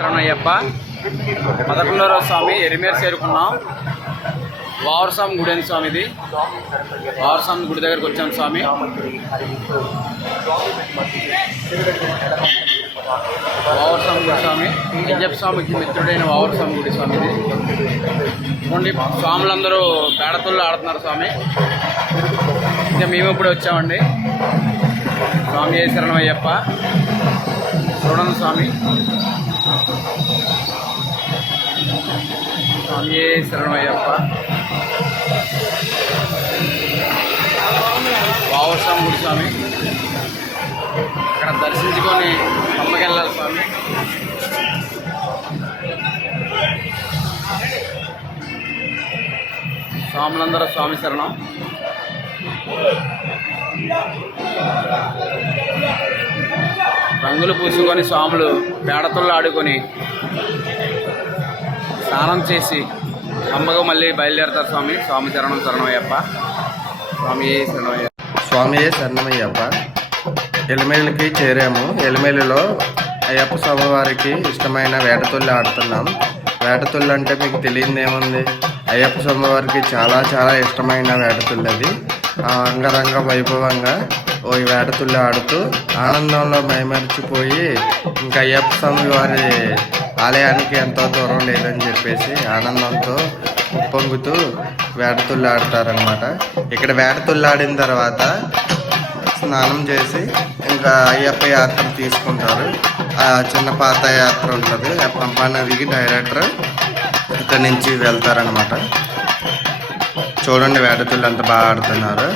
శరణయ్యప్ప పదకొండవ రోజు స్వామి ఎరిమేర్ చేరుకున్నాం. వావరస్వామి గుడి స్వామి ఇది వావరస్వామి గుడి దగ్గరకు వచ్చాం స్వామి. వావరస్వామి గుడి స్వామి అయ్యప్ప స్వామికి మిత్రుడైన వావరస్వామి గుడి స్వామి ఇది చూడండి స్వాములందరూ పేడతుల్లో ఆడుతున్నారు స్వామి. ఇంకా మేము ఇప్పుడు వచ్చామండి. స్వామి ఏ శరణమయ్యప్ప చూడండి స్వామి. స్వామియే ఏ శరణమయ్యప్ప. వావస్వామి గుడి స్వామి. అక్కడ దర్శించుకొని అమ్మకి స్వామి. స్వాములందరూ స్వామి శరణం. రంగులు పూసుకొని స్వాములు పేడతుల్లో ఆడుకొని స్నానం చేసి అమ్మగా మళ్ళీ బయలుదేరతారు స్వామి. స్వామి చరణం శరణమయ్యప్ప. స్వామి శరణమయ్య స్వామియే శరణమయ్యప్ప. ఎలిమేలికి చేరాము. ఎలిమేలిలో అయ్యప్ప స్వామి వారికి ఇష్టమైన వేటతుల్లి ఆడుతున్నాం. వేటతుల్లి అంటే మీకు తెలియదు ఏముంది అయ్యప్ప స్వామి వారికి చాలా చాలా ఇష్టమైన వేటతుల్లి అది. ఆ అంగరంగ వైభవంగా ఓ ఈ వేటతుల్లి ఆడుతూ ఆనందంలో మైమరిచిపోయి ఇంకా అయ్యప్ప స్వామి వారి ఆలయానికి ఎంతో దూరం లేదని చెప్పేసి ఆనందంతో ఉప్పొంగుతూ వేటతుల్లి ఆడతారనమాట ఇక్కడ వేటతుల్లి ఆడిన తర్వాత స్నానం చేసి ఇంకా అయ్యప్ప యాత్ర తీసుకుంటారు. ఆ చిన్న పాత యాత్ర ఉంటుంది. ఆ పంపా నదికి డైరెక్టర్ ఇక్కడ నుంచి వెళ్తారనమాట చూడండి వేటతుల్లి అంత బాగా ఆడుతున్నారు.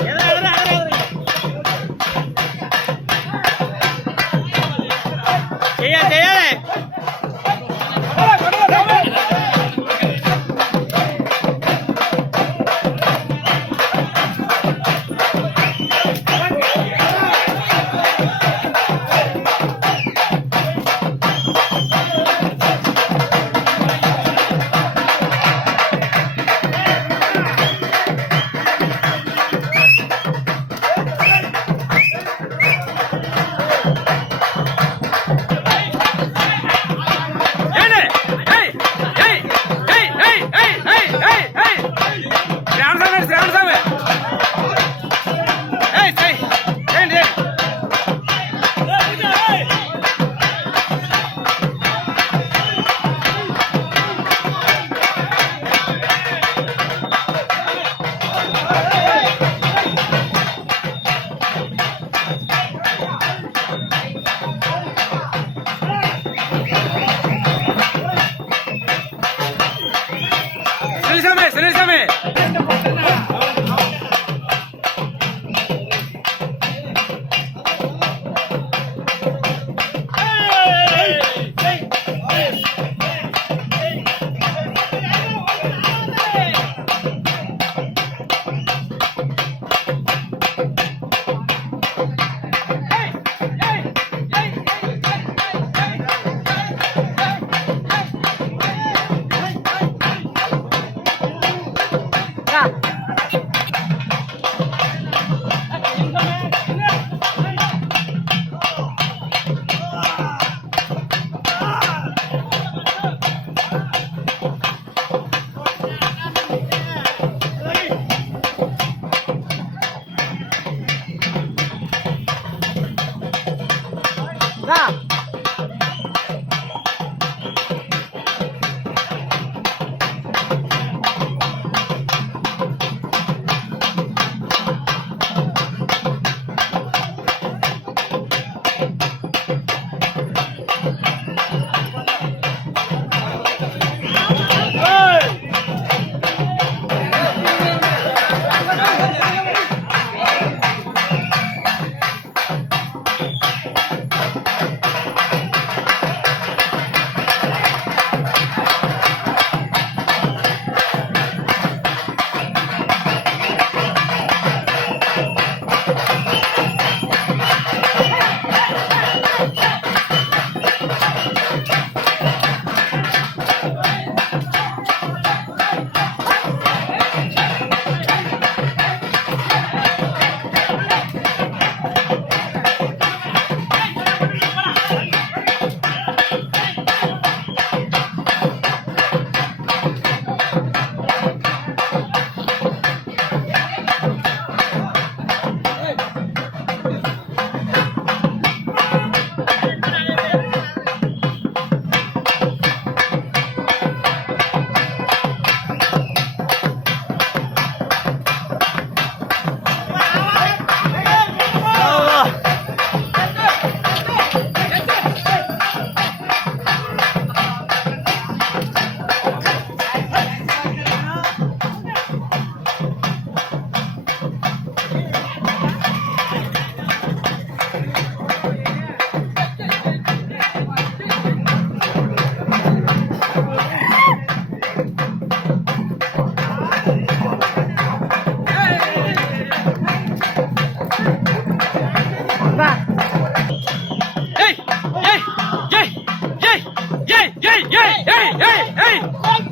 Hey! Hey!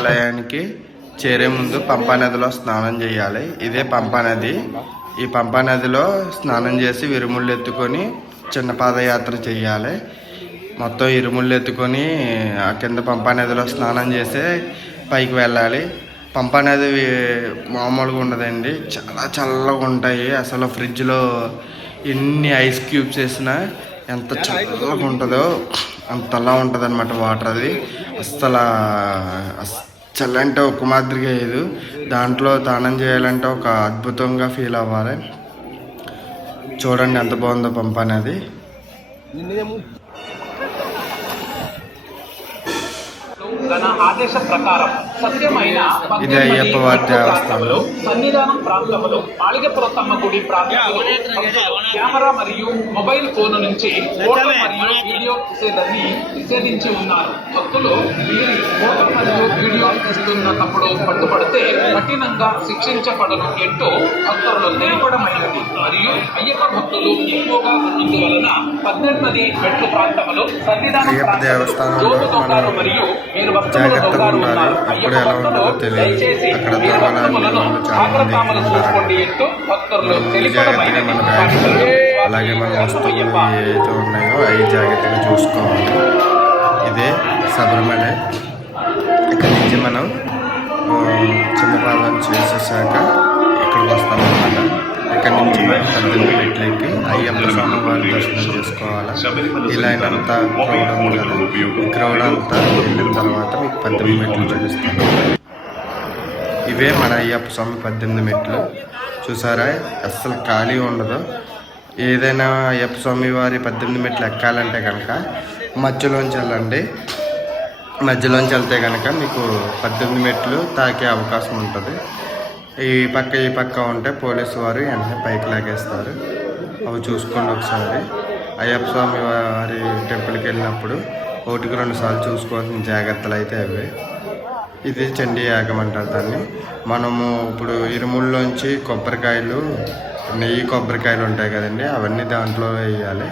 స్వామి దేవాలయానికి చేరే ముందు పంపా నదిలో స్నానం చేయాలి. ఇదే పంపా నది. ఈ పంపా నదిలో స్నానం చేసి విరుముళ్ళు ఎత్తుకొని చిన్న పాదయాత్ర చేయాలి. మొత్తం ఇరుముళ్ళు ఎత్తుకొని ఆ కింద పంపా నదిలో స్నానం చేసి పైకి వెళ్ళాలి. పంపా నది మామూలుగా ఉండదండి. చాలా చల్లగా ఉంటాయి. అసలు ఫ్రిడ్జ్లో ఎన్ని ఐస్ క్యూబ్స్ వేసినా ఎంత చల్లగా ఉంటుందో అంతలా ఉంటుంది అనమాట వాటర్ అది. అస్సలు అస్- చల్లంటే ఒక మాదిరిగా లేదు దాంట్లో దానం చేయాలంటే ఒక అద్భుతంగా ఫీల్ అవ్వాలి. చూడండి ఎంత బాగుందో పంప అనేది. ఆదేశ ప్రకారం సత్యమైన ఇది అయ్యప్ప వారి దేవస్థానం. సన్నిధానం ప్రాంతంలో మాళిగపురతమ్మ గుడి ప్రాంతంలో కెమెరా మరియు మొబైల్ ఫోన్ నుంచి ఫోటో మరియు వీడియో తీసేదని నిషేధించి ఉన్నారు భక్తులు వీరి ఫోటో మరియు వీడియో తీస్తున్నప్పుడు పట్టుబడితే కఠినంగా శిక్షించబడను అంటూ భక్తులు తెలియడమైనది మరియు అయ్యప్ప భక్తులు ఎక్కువగా ఉన్నందువలన పద్దెనిమిది మెట్లు ప్రాంతంలో సన్నిధానం ప్రాంతంలో దేవస్థానంలో మరియు మీరు ఉండాలి. ఉన్నారు. కూడా ఎలా ఉంటుందో తెలియదు. అక్కడ అలాగే మన వస్తువులు ఏవైతే ఉన్నాయో అవి జాగ్రత్తగా చూసుకోవాలి. ఇదే శబరిమల ఇక్కడ నుంచి మనం చిన్న ప్రార్థన చేసేసాక ఇక్కడికి వస్తామన్నమాట. ఇక్కడ నుంచి మనం మెట్లెక్కి అయ్యప్ప స్వామి వారి దర్శనం చేసుకోవాలి? ఇలా అంతా క్రౌడ్ ఉంది ఈ క్రౌడ్ అంతా వెళ్ళిన తర్వాత మీకు పద్దెనిమిది మెట్లు చూపిస్తాను. ఇవే మన అయ్యప్ప స్వామి పద్దెనిమిది మెట్లు. చూసారా? అస్సలు ఖాళీ ఉండదు. ఏదైనా అయ్యప్ప స్వామి వారి పద్దెనిమిది మెట్లు ఎక్కాలంటే కనుక మధ్యలోంచి వెళ్ళండి. మధ్యలోంచి వెళ్తే కనుక మీకు పద్దెనిమిది మెట్లు తాకే అవకాశం ఉంటుంది. ఈ పక్క ఈ పక్క ఉంటే పోలీసు వారు వెంటనే పైకి లాగేస్తారు. అవి చూసుకోండి ఒకసారి. అయ్యప్ప స్వామి వారి టెంపుల్కి వెళ్ళినప్పుడు ఒకటికి రెండు సార్లు చూసుకోవాల్సిన జాగ్రత్తలు అయితే అవే. ఇది చండీ యాగం అంటారు దాన్ని. మనము ఇప్పుడు ఇరుముల్లోంచి కొబ్బరికాయలు నెయ్యి కొబ్బరికాయలు ఉంటాయి కదండి అవన్నీ దాంట్లో వేయాలి.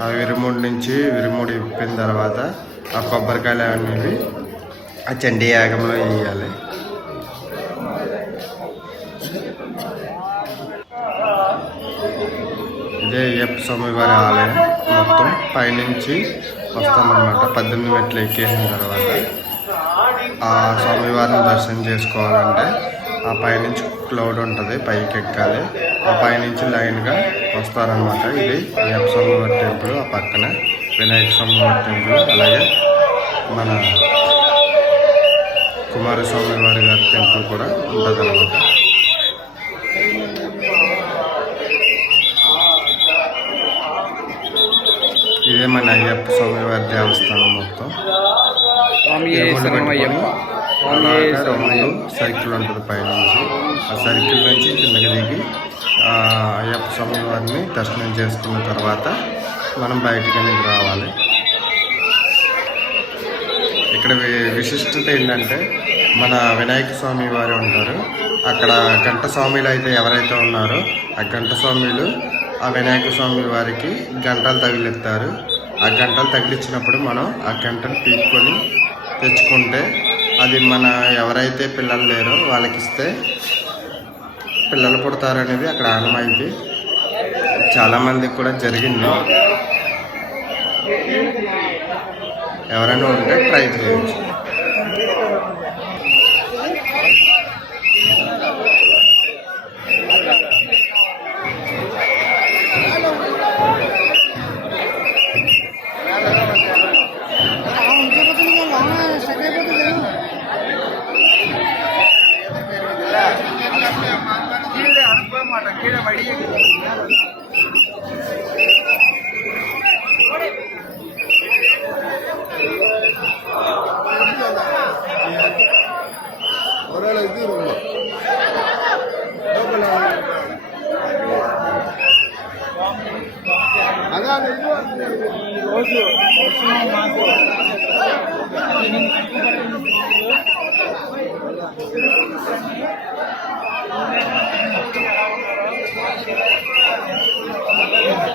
ఆ విరుముడి నుంచి విరుముడి ఇప్పిన తర్వాత ఆ కొబ్బరికాయలు అనేవి ఆ చండీ యాగంలో వేయాలి. స్వామివారి ఆలయం మొత్తం పైనుంచి వస్తామన్నమాట. పద్దెనిమిది మెట్లు ఎక్కేసిన తర్వాత ఆ స్వామివారిని దర్శనం చేసుకోవాలంటే ఆ పైనుంచి క్లౌడ్ ఉంటుంది పైకి ఎక్కాలి. ఆ పైనుంచి లైన్గా వస్తారనమాట ఇది అయ్యప్ప స్వామివారి టెంపుల్ ఆ పక్కన వినాయక స్వామివారి టెంపుల్ అలాగే మన కుమారస్వామి వారి గారి టెంపుల్ కూడా ఉంటుంది ఇదే మన అయ్యప్ప స్వామి వారి దేవస్థానం మొత్తం? సర్కిల్ ఉంటుంది పైనుంచి. ఆ సర్కిల్ నుంచి కిందకి దిగి ఆ అయ్యప్ప స్వామి వారిని దర్శనం చేసుకున్న తర్వాత మనం బయటికి అనేది రావాలి. ఇక్కడ విశిష్టత ఏంటంటే మన వినాయక స్వామి వారు ఉంటారు. అక్కడ గంట స్వామిలు అయితే ఎవరైతే ఉన్నారో ఆ గంట స్వామిలు ఆ వినాయక స్వామి వారికి గంటలు తగిలిస్తారు. ఆ గంటలు తగిలించినప్పుడు మనం ఆ గంటను పీక్కొని తెచ్చుకుంటే అది మన ఎవరైతే పిల్లలు లేరో వాళ్ళకి ఇస్తే పిల్లలు పుడతారనేది అక్కడ ఆనమాయితీ చాలామందికి కూడా జరిగింది. ఎవరైనా ఉంటే ట్రై చేయొచ్చు.